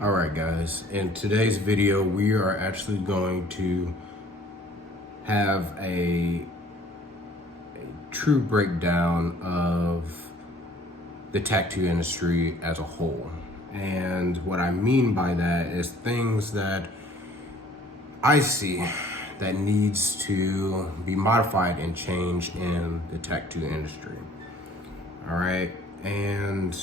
All right, guys, in today's video, we are actually going to have a true breakdown of the tattoo industry as a whole. And what I mean by that is things that I see that needs to be modified and changed in the tattoo industry. All right, and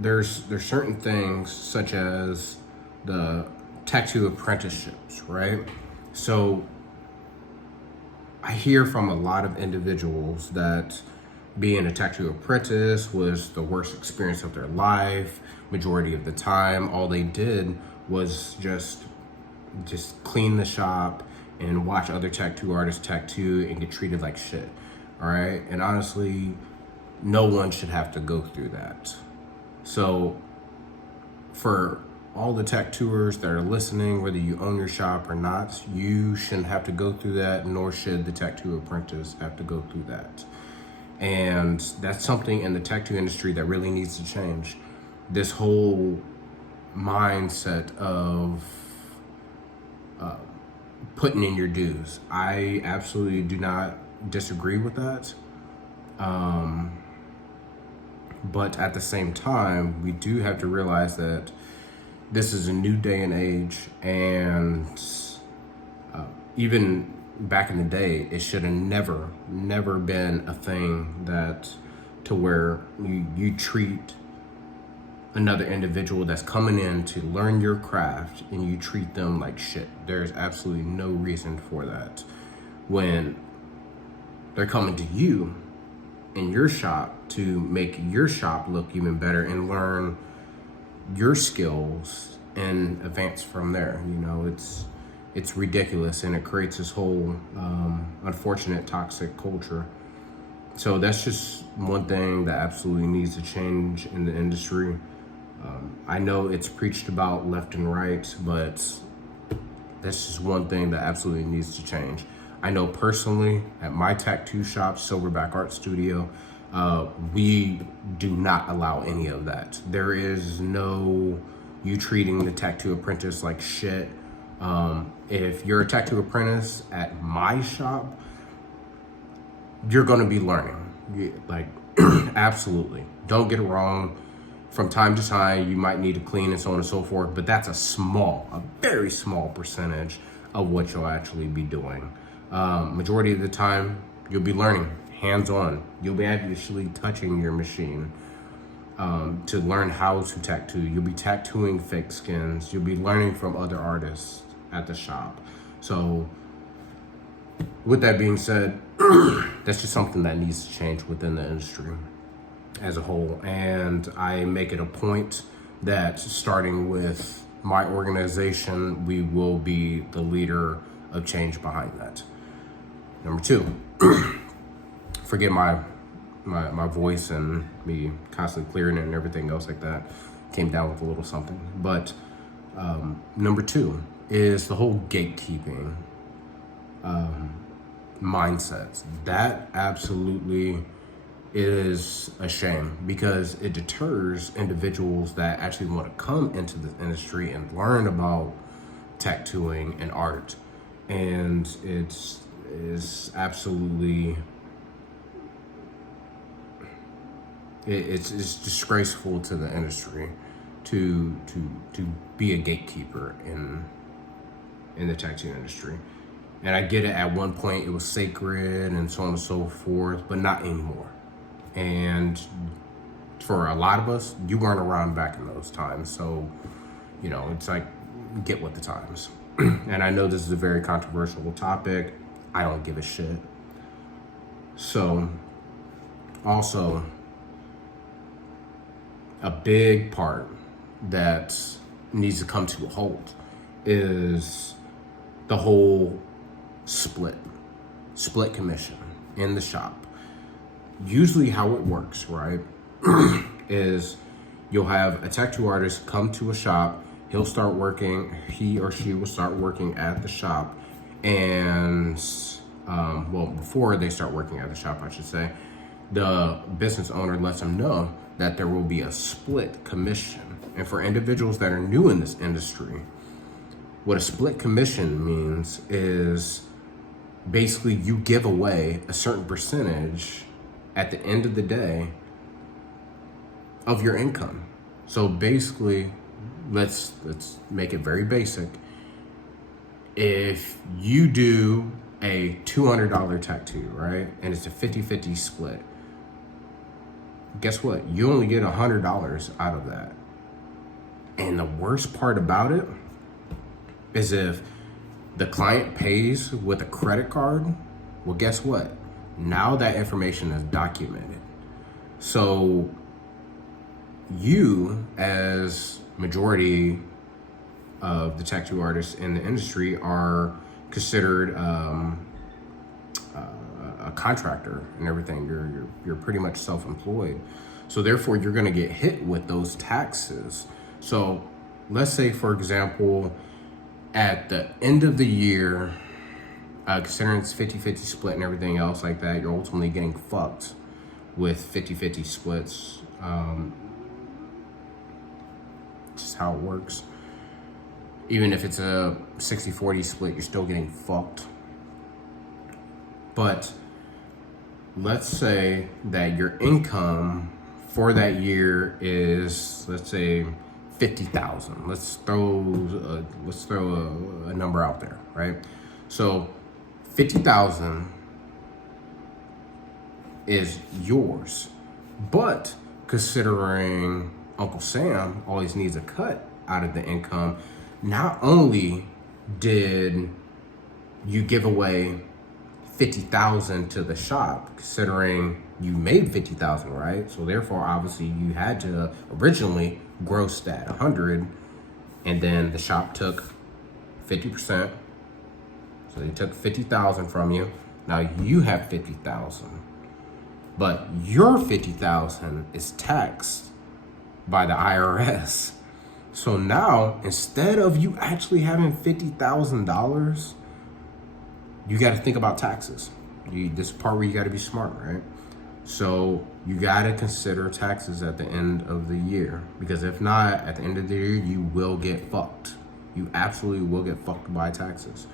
there's certain things such as the tattoo apprenticeships, right? So I hear from a lot of individuals that being a tattoo apprentice was the worst experience of their life. Majority of the time, all they did was just clean the shop and watch other tattoo artists tattoo and get treated like shit. All right, and honestly, no one should have to go through that. So for all the tattooers that are listening, whether you own your shop or not, you shouldn't have to go through that, nor should the tattoo apprentice have to go through that. And that's something in the tattoo industry that really needs to change. This whole mindset of putting in your dues. I absolutely do not disagree with that. But at the same time, we do have to realize that this is a new day and age, and even back in the day, it should have never been a thing that to where you treat another individual that's coming in to learn your craft and you treat them like shit. There's absolutely no reason for that. When they're coming to you in your shop to make your shop look even better and learn your skills and advance from there. You know, it's ridiculous, and it creates this whole unfortunate toxic culture. So that's just one thing that absolutely needs to change in the industry. I know it's preached about left and right, but that's just one thing that absolutely needs to change. I know personally at my tattoo shop, Silverback Art Studio, we do not allow any of that. There is no you treating the tattoo apprentice like shit. If you're a tattoo apprentice at my shop, you're gonna be learning. Like, absolutely. Don't get it wrong. From time to time, you might need to clean and so on and so forth, but that's a very small percentage of what you'll actually be doing. Majority of the time, you'll be learning hands-on. You'll be actually touching your machine to learn how to tattoo. You'll be tattooing fake skins. You'll be learning from other artists at the shop. So with that being said, that's just something that needs to change within the industry as a whole. And I make it a point that starting with my organization, we will be the leader of change behind that. Number two, forget my voice and me constantly clearing it and everything else like that. Came down with a little something. But number two is the whole gatekeeping mindsets. That absolutely is a shame, because it deters individuals that actually want to come into the industry and learn about tattooing and art. And it's absolutely it's disgraceful to the industry to be a gatekeeper in the tattoo industry. And I get it, at one point it was sacred and so on and so forth, but not anymore. And for a lot of us, you weren't around back in those times, so you know, it's like, get with the times. And I know this is a very controversial topic. I don't give a shit. So also, a big part that needs to come to a halt is the whole split commission in the shop. Usually how it works, right, is you'll have a tattoo artist come to a shop. He or she will start working at the shop, and before they start working at the shop, I should say, the business owner lets them know that there will be a split commission. And for individuals that are new in this industry, what a split commission means is basically you give away a certain percentage at the end of the day of your income. So basically, let's make it very basic. If you do a $200 tattoo, right, and it's a 50-50 split, guess what? You only get $100 out of that. And the worst part about it is if the client pays with a credit card, well, guess what? Now that information is documented. So you, as majority of the tattoo artists in the industry, are considered a contractor and everything. You're pretty much self-employed. So therefore, you're going to get hit with those taxes. So let's say, for example, at the end of the year, considering it's 50-50 split and everything else like that, you're ultimately getting fucked with 50-50 splits. Just how it works. Even if it's a 60-40 split, you're still getting fucked. But let's say that your income for that year is, let's say, 50,000. Let's throw a number out there, right? So 50,000 is yours, but considering Uncle Sam always needs a cut out of the income, not only did you give away 50,000 to the shop, considering you made 50,000, right? So therefore, obviously, you had to originally gross that 100, and then the shop took 50%. So they took 50,000 from you. Now you have 50,000, but your 50,000 is taxed by the IRS. So now, instead of you actually having $50,000, you got to think about taxes. This part where you got to be smart, right? So you got to consider taxes at the end of the year, because if not, at the end of the year, you will get fucked. You absolutely will get fucked by taxes.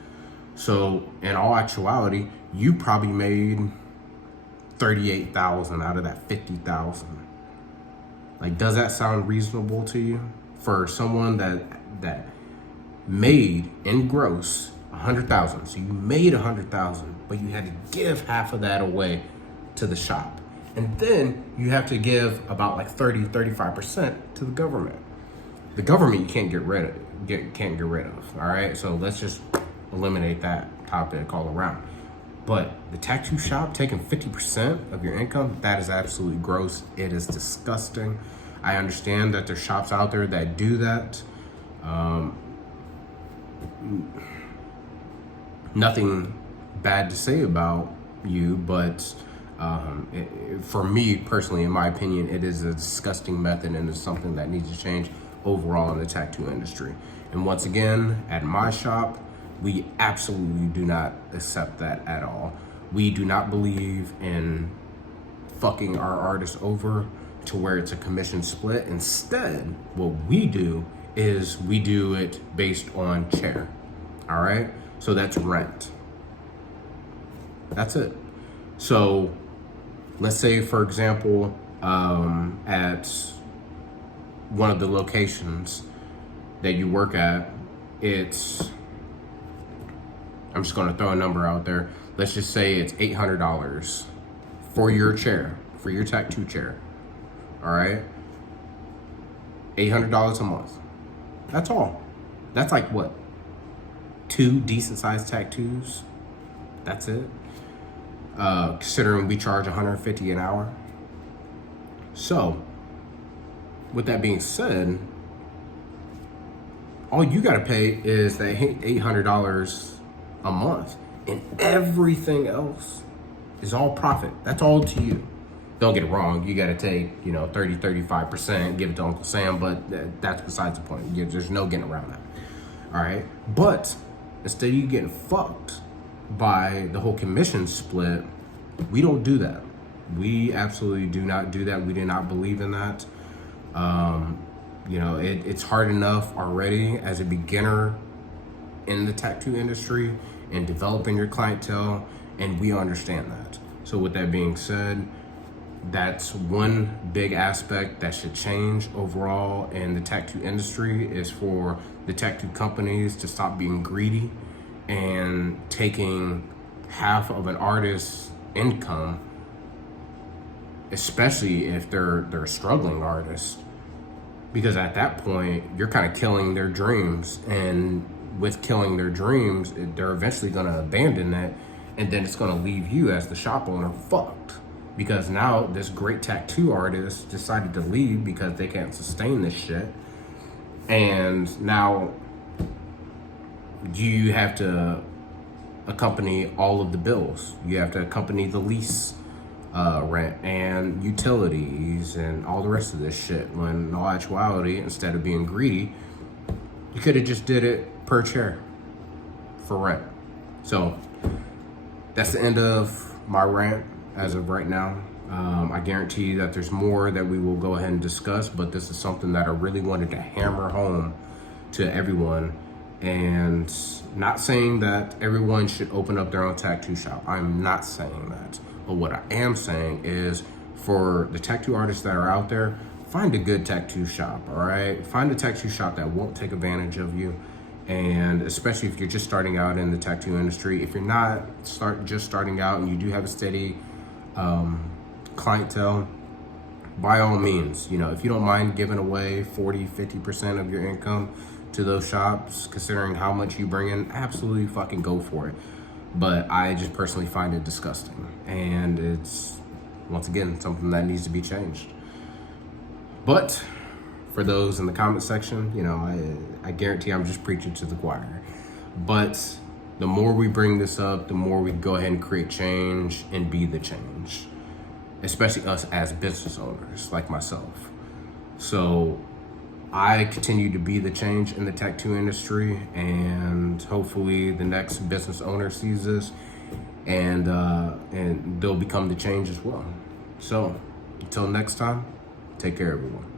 So in all actuality, you probably made 38,000 out of that 50,000. Like, does that sound reasonable to you? For someone that made in gross 100,000. So you made 100,000, but you had to give half of that away to the shop. And then you have to give about like 35% to the government. The government you can't get rid of. All right. So let's just eliminate that topic all around. But the tattoo shop taking 50% of your income, that is absolutely gross. It is disgusting. I understand that there's shops out there that do that. Nothing bad to say about you, but for me personally, in my opinion, it is a disgusting method, and it's something that needs to change overall in the tattoo industry. And once again, at my shop, we absolutely do not accept that at all. We do not believe in fucking our artists over to where it's a commission split. Instead, what we do is we do it based on chair. All right? So that's rent. That's it. So let's say, for example, at one of the locations that you work at, I'm just going to throw a number out there. Let's just say it's $800 for your chair, for your tattoo chair. All right? $800 a month. That's all. That's like what? 2 decent sized tattoos? That's it. Considering we charge $150 an hour. So, with that being said, all you gotta pay is that $800 a month, and everything else is all profit. That's all to you. Don't get it wrong, you gotta take 30-35%, give it to Uncle Sam, but that's besides the point. There's no getting around that. All right, but instead of you getting fucked by the whole commission split, we don't do that. We absolutely do not do that. We do not believe in that. It's hard enough already as a beginner in the tattoo industry and developing your clientele, and we understand that. So with that being said, that's one big aspect that should change overall in the tattoo industry, is for the tattoo companies to stop being greedy and taking half of an artist's income, especially if they're a struggling artist, because at that point you're kind of killing their dreams, and with killing their dreams, they're eventually going to abandon it, and then it's going to leave you as the shop owner fucked, because now this great tattoo artist decided to leave because they can't sustain this shit, and now you have to accompany all of the bills. You have to accompany the lease, rent and utilities and all the rest of this shit, when in all actuality, instead of being greedy, you could have just did it per chair for rent. So that's the end of my rant as of right now. I guarantee you that there's more that we will go ahead and discuss, but this is something that I really wanted to hammer home to everyone. And not saying that everyone should open up their own tattoo shop. I'm not saying that. But what I am saying is, for the tattoo artists that are out there, find a good tattoo shop, all right? Find a tattoo shop that won't take advantage of you. And especially if you're just starting out in the tattoo industry. If you're not just starting out and you do have a steady clientele, by all means, if you don't mind giving away 40-50% of your income to those shops, considering how much you bring in, absolutely fucking go for it. But I just personally find it disgusting, and it's, once again, something that needs to be changed. But for those in the comment section, I guarantee I'm just preaching to the choir. But the more we bring this up, the more we go ahead and create change and be the change, especially us as business owners like myself. So I continue to be the change in the tattoo industry, and hopefully the next business owner sees this and they'll become the change as well. So until next time, take care, everyone.